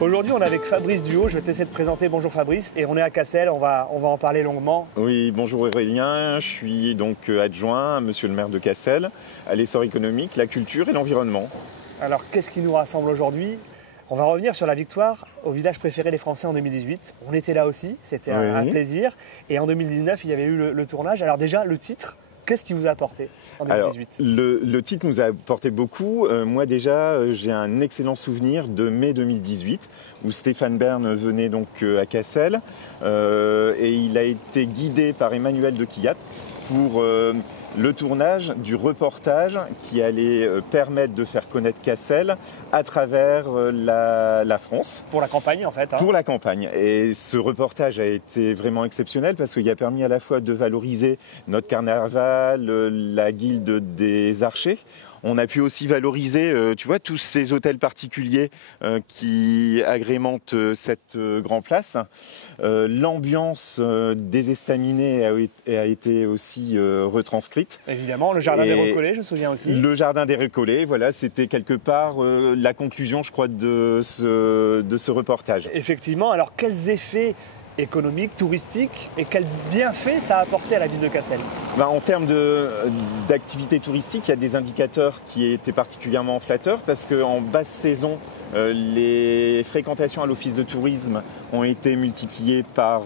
Aujourd'hui, on est avec Fabrice Duhaut. Je vais te laisser te présenter. Bonjour Fabrice. Et on est à Cassel, on va en parler longuement. Oui, bonjour Aurélien. Je suis donc adjoint à monsieur le maire de Cassel, à l'essor économique, la culture et l'environnement. Alors, qu'est-ce qui nous rassemble aujourd'hui? On va revenir sur la victoire au village préféré des Français en 2018. On était là aussi, c'était un plaisir. Et en 2019, il y avait eu le tournage. Alors déjà, le titre, qu'est-ce qui vous a apporté en 2018? Alors, le titre nous a apporté beaucoup. Moi déjà, j'ai un excellent souvenir de mai 2018 où Stéphane Bern venait donc à Cassel et il a été guidé par Emmanuel de Quillat pour le tournage du reportage qui allait permettre de faire connaître Cassel à travers la France. Pour la campagne en fait. Pour la campagne. Et ce reportage a été vraiment exceptionnel parce qu'il a permis à la fois de valoriser notre carnaval, la guilde des archers. On a pu aussi valoriser, tu vois, tous ces hôtels particuliers qui agrémentent cette grande place. L'ambiance des estaminets a été aussi retranscrite. Évidemment, le jardin des Récollets, je me souviens aussi. Le jardin des Récollets, voilà, c'était quelque part la conclusion, je crois, de ce reportage. Effectivement, alors quels effets économique, touristique, et quel bienfait ça a apporté à la ville de Cassel? En termes d'activité touristique, il y a des indicateurs qui étaient particulièrement flatteurs parce qu'en basse saison, les fréquentations à l'office de tourisme ont été multipliées par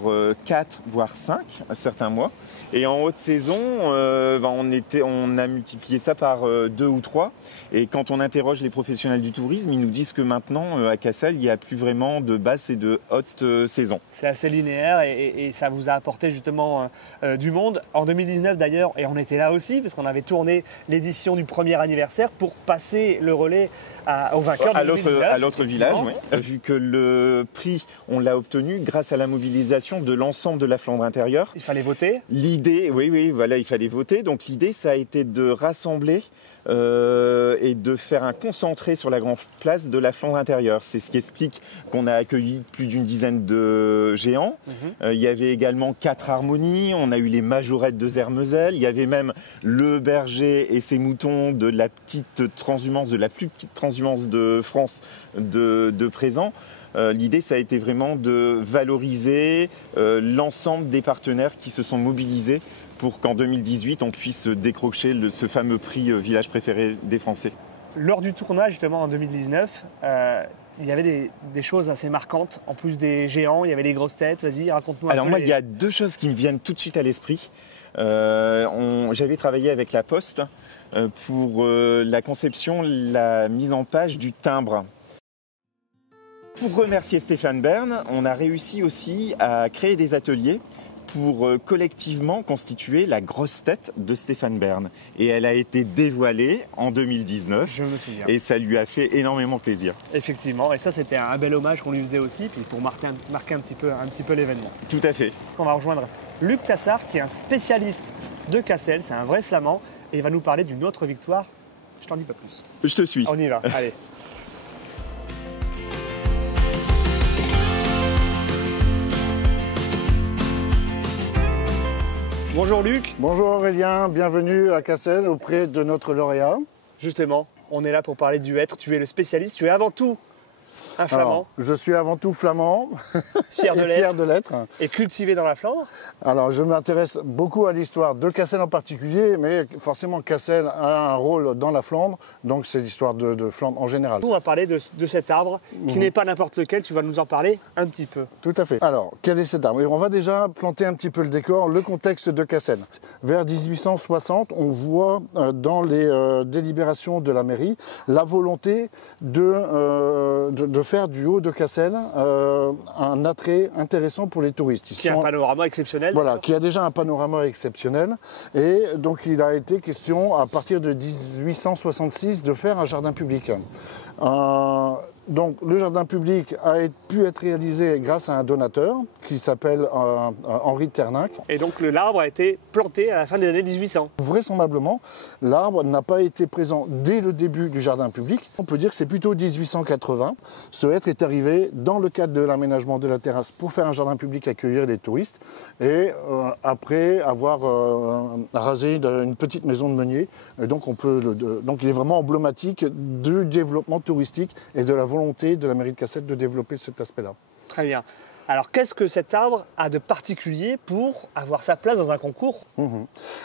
4 voire 5 à certains mois. Et en haute saison, on a multiplié ça par 2 ou 3. Et quand on interroge les professionnels du tourisme, ils nous disent que maintenant, à Cassel, il n'y a plus vraiment de basse et de haute saison. C'est assez linéaire et ça vous a apporté justement du monde. En 2019 d'ailleurs, et on était là aussi, parce qu'on avait tourné l'édition du premier anniversaire pour passer le relais au vainqueur de 2019. À l'autre village, oui. Vu que le prix, on l'a obtenu grâce à la mobilisation de l'ensemble de la Flandre intérieure. Il fallait voter. L'idée, oui, voilà, il fallait voter. Donc l'idée, ça a été de rassembler et de faire un concentré sur la grande place de la Flandre intérieure. C'est ce qui explique qu'on a accueilli plus d'une dizaine de géants. Il y avait également 4 harmonies, on a eu les majorettes de Zermesel, il y avait même le berger et ses moutons de la petite transhumance, de la plus petite transhumance de France de présent. L'idée, ça a été vraiment de valoriser l'ensemble des partenaires qui se sont mobilisés pour qu'en 2018, on puisse décrocher ce fameux prix Village préféré des Français. Lors du tournage, justement, en 2019, il y avait des choses assez marquantes. En plus des géants, il y avait des grosses têtes. Vas-y, raconte-nous un peu. Alors moi, il y a 2 choses qui me viennent tout de suite à l'esprit. J'avais travaillé avec la Poste pour la conception, la mise en page du timbre. Pour remercier Stéphane Bern, on a réussi aussi à créer des ateliers pour collectivement constituer la grosse tête de Stéphane Bern. Et elle a été dévoilée en 2019. Je me souviens. Et ça lui a fait énormément plaisir. Effectivement, et ça c'était un bel hommage qu'on lui faisait aussi, puis pour marquer un petit peu l'événement. Tout à fait. On va rejoindre Luc Tassard, qui est un spécialiste de Cassel, c'est un vrai flamand, et il va nous parler d'une autre victoire. Je t'en dis pas plus. Je te suis. On y va, allez. Bonjour Luc. Bonjour Aurélien, bienvenue à Cassel auprès de notre lauréat. Justement, on est là pour parler du hêtre. Tu es le spécialiste, tu es avant tout un flamand. Alors, je suis avant tout flamand, fier de l'être. Et cultivé dans la Flandre. Alors je m'intéresse beaucoup à l'histoire de Cassel en particulier, mais forcément Cassel a un rôle dans la Flandre, donc c'est l'histoire de Flandre en général. On va parler de cet arbre, qui n'est pas n'importe lequel, tu vas nous en parler un petit peu. Tout à fait. Alors, quel est cet arbre? Et on va déjà planter un petit peu le décor, le contexte de Cassel. Vers 1860, on voit dans les délibérations de la mairie la volonté de faire du haut de Cassel un attrait intéressant pour les touristes. Qui a un panorama exceptionnel. Voilà, qui a déjà un panorama exceptionnel. Et donc il a été question, à partir de 1866, de faire un jardin public. Donc le jardin public a pu être réalisé grâce à un donateur qui s'appelle Henri Ternac. Et donc l'arbre a été planté à la fin des années 1800. Vraisemblablement, l'arbre n'a pas été présent dès le début du jardin public. On peut dire que c'est plutôt 1880. Ce hêtre est arrivé dans le cadre de l'aménagement de la terrasse pour faire un jardin public, accueillir les touristes. Et après avoir rasé une petite maison de meunier. Et donc, donc il est vraiment emblématique du développement touristique et de la volonté de la mairie de Cassel de développer cet aspect-là. Très bien. Alors, qu'est-ce que cet arbre a de particulier pour avoir sa place dans un concours?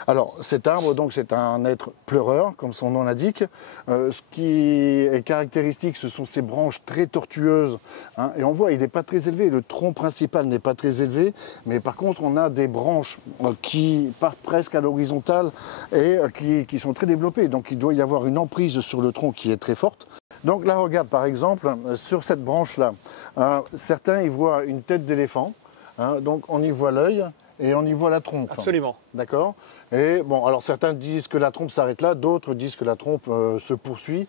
Alors, cet arbre, donc, c'est un être pleureur, comme son nom l'indique. Ce qui est caractéristique, ce sont ses branches très tortueuses. Hein, et on voit, il n'est pas très élevé. Le tronc principal n'est pas très élevé. Mais par contre, on a des branches qui partent presque à l'horizontale et qui sont très développées. Donc, il doit y avoir une emprise sur le tronc qui est très forte. Donc là, regarde, par exemple, sur cette branche-là, certains y voient une tête d'éléphant. Hein, donc on y voit l'œil et on y voit la trompe. Absolument. D'accord. Et bon, alors certains disent que la trompe s'arrête là, d'autres disent que la trompe se poursuit.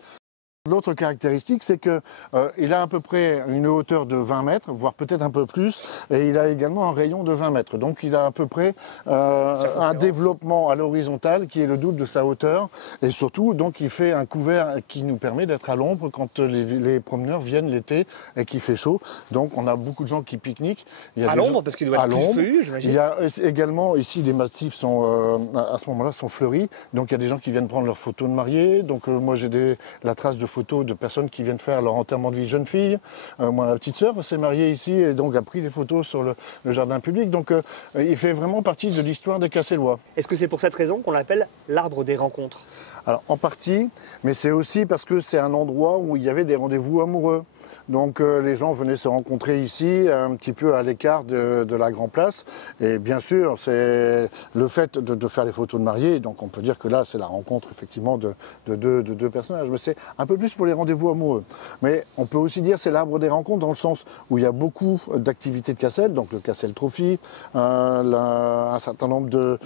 L'autre caractéristique, c'est qu'il a à peu près une hauteur de 20 mètres, voire peut-être un peu plus, et il a également un rayon de 20 mètres. Donc il a à peu près un développement à l'horizontale qui est le double de sa hauteur, et surtout, donc il fait un couvert qui nous permet d'être à l'ombre quand les promeneurs viennent l'été et qu'il fait chaud. Donc on a beaucoup de gens qui pique-niquent. À l'ombre, parce qu'il doit être plus feuillu, j'imagine. Il y a également, ici, les massifs sont, à ce moment-là, sont fleuris, donc il y a des gens qui viennent prendre leurs photos de mariés. Donc moi j'ai la trace de photos de personnes qui viennent faire leur enterrement de vie jeune fille. Moi, ma petite sœur s'est mariée ici et donc a pris des photos sur le jardin public. Donc il fait vraiment partie de l'histoire des Cassellois. Est-ce que c'est pour cette raison qu'on l'appelle l'arbre des rencontres? Alors en partie, mais c'est aussi parce que c'est un endroit où il y avait des rendez-vous amoureux. Donc les gens venaient se rencontrer ici, un petit peu à l'écart de la Grand Place. Et bien sûr, c'est le fait de faire les photos de mariés. Donc on peut dire que là, c'est la rencontre effectivement de deux personnages. Mais c'est un peu plus pour les rendez-vous amoureux. Mais on peut aussi dire que c'est l'arbre des rencontres dans le sens où il y a beaucoup d'activités de Cassel, donc le Cassel Trophy, un certain nombre de...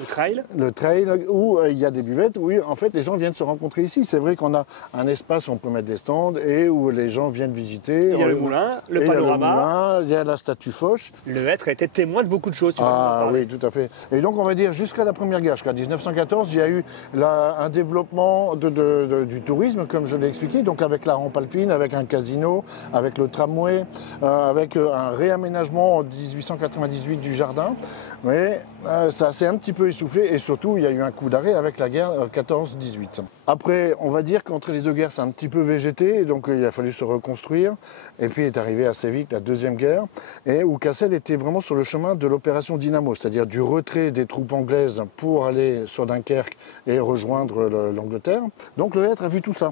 Le trail, où il y a des buvettes, où en fait les gens viennent se rencontrer ici. C'est vrai qu'on a un espace où on peut mettre des stands et où les gens viennent visiter. Il y a le moulin, le panorama. Il y a la statue Foch. Le hêtre a été témoin de beaucoup de choses, tu vas nous en parler. Oui, tout à fait. Et donc on va dire jusqu'à la Première Guerre, jusqu'à 1914, il y a eu un développement du tourisme, comme je l'ai expliqué, donc avec la rampe alpine, avec un casino, avec le tramway, avec un réaménagement en 1898 du jardin. Mais ça s'est un petit peu essoufflé et surtout il y a eu un coup d'arrêt avec la guerre 14-18. Après, on va dire qu'entre les deux guerres, c'est un petit peu végété, donc il a fallu se reconstruire. Et puis est arrivée assez vite la Deuxième Guerre, et où Cassel était vraiment sur le chemin de l'opération Dynamo, c'est-à-dire du retrait des troupes anglaises pour aller sur Dunkerque et rejoindre l'Angleterre. Donc le Hêtre a vu tout ça.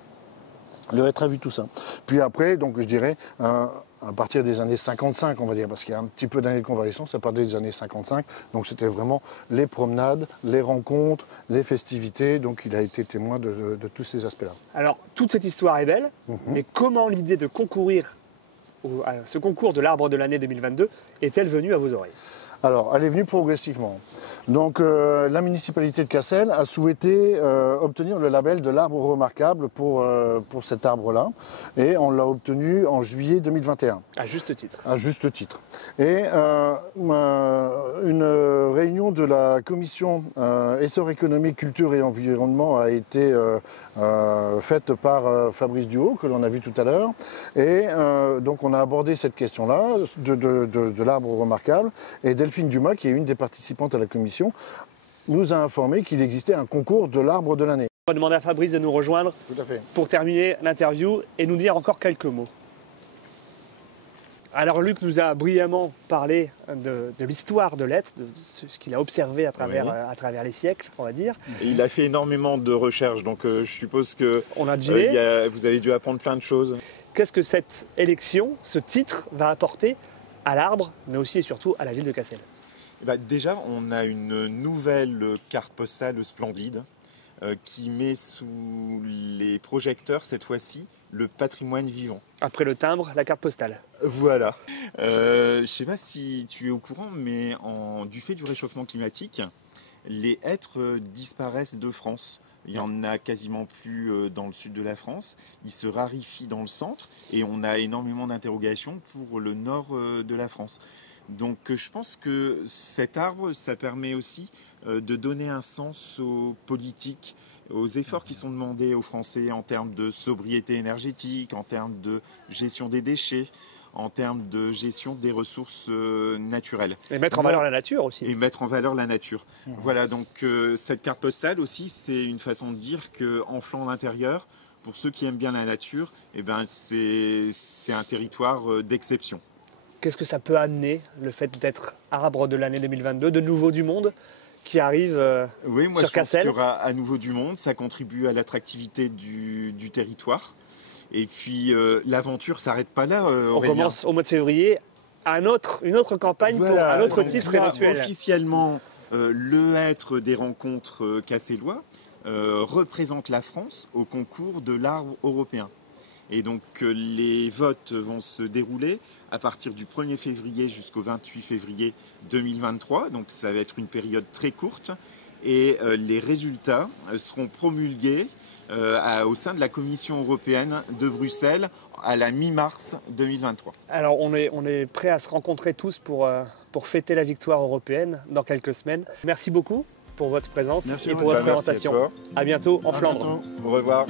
Le Hêtre a vu tout ça. Puis après, donc je dirais, à partir des années 55, on va dire, parce qu'il y a un petit peu d'années de convalescence, à partir des années 55, donc c'était vraiment les promenades, les rencontres, les festivités, donc il a été témoin de tous ces aspects-là. Alors, toute cette histoire est belle, mais comment l'idée de concourir à ce concours de l'arbre de l'année 2022 est-elle venue à vos oreilles? Alors, elle est venue progressivement. Donc, la municipalité de Cassel a souhaité obtenir le label de l'arbre remarquable pour cet arbre-là. Et on l'a obtenu en juillet 2021. À juste titre. À juste titre. Et une réunion de la commission Essor économique, culture et environnement a été faite par Fabrice Duhaut, que l'on a vu tout à l'heure. Et donc, on a abordé cette question-là de l'arbre remarquable. Et Delphine Dumas, qui est une des participantes à la commission, nous a informé qu'il existait un concours de l'arbre de l'année. On va demander à Fabrice de nous rejoindre pour terminer l'interview et nous dire encore quelques mots. Alors Luc nous a brillamment parlé de l'histoire de l'Hêtre, de ce qu'il a observé à travers les siècles, on va dire. Et il a fait énormément de recherches, donc je suppose que on a deviné. Vous avez dû apprendre plein de choses. Qu'est-ce que cette élection, ce titre, va apporter à l'arbre, mais aussi et surtout à la ville de Cassel? Déjà, on a une nouvelle carte postale splendide qui met sous les projecteurs, cette fois-ci, le patrimoine vivant. Après le timbre, la carte postale. Voilà. Je ne sais pas si tu es au courant, mais du fait du réchauffement climatique, les hêtres disparaissent de France. Il n'y en a quasiment plus dans le sud de la France. Ils se raréfient dans le centre et on a énormément d'interrogations pour le nord de la France. Donc je pense que cet arbre, ça permet aussi de donner un sens aux politiques, aux efforts qui sont demandés aux Français en termes de sobriété énergétique, en termes de gestion des déchets, en termes de gestion des ressources naturelles. Et mettre en valeur la nature aussi. Et mettre en valeur la nature. Voilà, donc cette carte postale aussi, c'est une façon de dire qu'en Flandre intérieure, pour ceux qui aiment bien la nature, eh ben, c'est un territoire d'exception. Qu'est-ce que ça peut amener, le fait d'être arbre de l'année 2022, de nouveau du monde qui arrive oui, moi, sur je pense Cassel? qu'il y aura à nouveau du monde, ça contribue à l'attractivité du territoire. Et puis l'aventure ne s'arrête pas là. On commence au mois de février une autre campagne pour un autre titre éventuel. Officiellement, le hêtre des rencontres cassellois représente la France au concours de l'arbre européen. Et donc les votes vont se dérouler à partir du 1er février jusqu'au 28 février 2023. Donc ça va être une période très courte. Et les résultats seront promulgués au sein de la Commission européenne de Bruxelles à la mi-mars 2023. Alors on est prêts à se rencontrer tous pour fêter la victoire européenne dans quelques semaines. Merci beaucoup pour votre présence et pour votre présentation. À bientôt en Flandre. Au revoir.